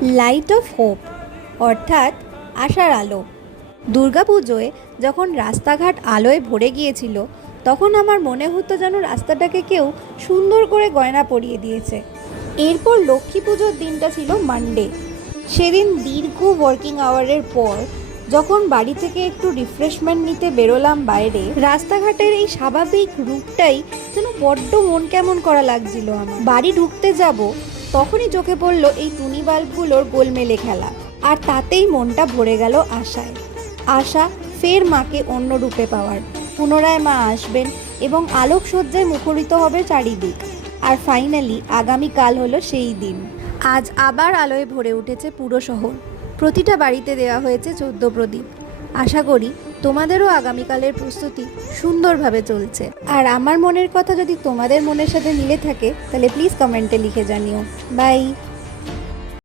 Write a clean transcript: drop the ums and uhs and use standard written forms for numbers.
Light off hope অর্থাৎ আশার আলো। দুর্গাপুজোয় যখন রাস্তাঘাট আলোয় ভরে গিয়েছিল তখন আমার মনে হতো যেন রাস্তাটাকে কেউ সুন্দর করে গয়না পরিয়ে দিয়েছে। এরপর লক্ষ্মী পুজোর দিনটা ছিল মানডে। সেদিন দীর্ঘ ওয়ার্কিং আওয়ারের পর যখন বাড়ি থেকে একটু রিফ্রেশমেন্ট নিতে বেরোলাম বাইরে, রাস্তাঘাটের এই স্বাভাবিক রূপটাই যেন বড্ড মন কেমন করা লাগছিল আমার। বাড়ি ঢুকতে যাব তখনই চোখে পড়ল এই টুনি বাল্বগুলোর গোলমেলে খেলা, আর তাতেই মনটা ভরে গেল আশায়। আশা ফের মাকে অন্য রূপে পাওয়ার, পুনরায় মা আসবেন এবং আলোকসজ্জায় মুখরিত হবে চারিদিক। আর ফাইনালি আগামীকাল হলো সেই দিন। আজ আবার আলোয় ভরে উঠেছে পুরো শহর। প্রতিটা বাড়িতে দেওয়া হয়েছে 14 প্রদীপ। আশা করি তোমাদেরও আগামীকালের প্রস্তুতি সুন্দরভাবে চলছে। আর আমার মনের কথা যদি তোমাদের মনের সাথে মিলে থাকে তাহলে প্লিজ কমেন্টে লিখে জানিও। বাই।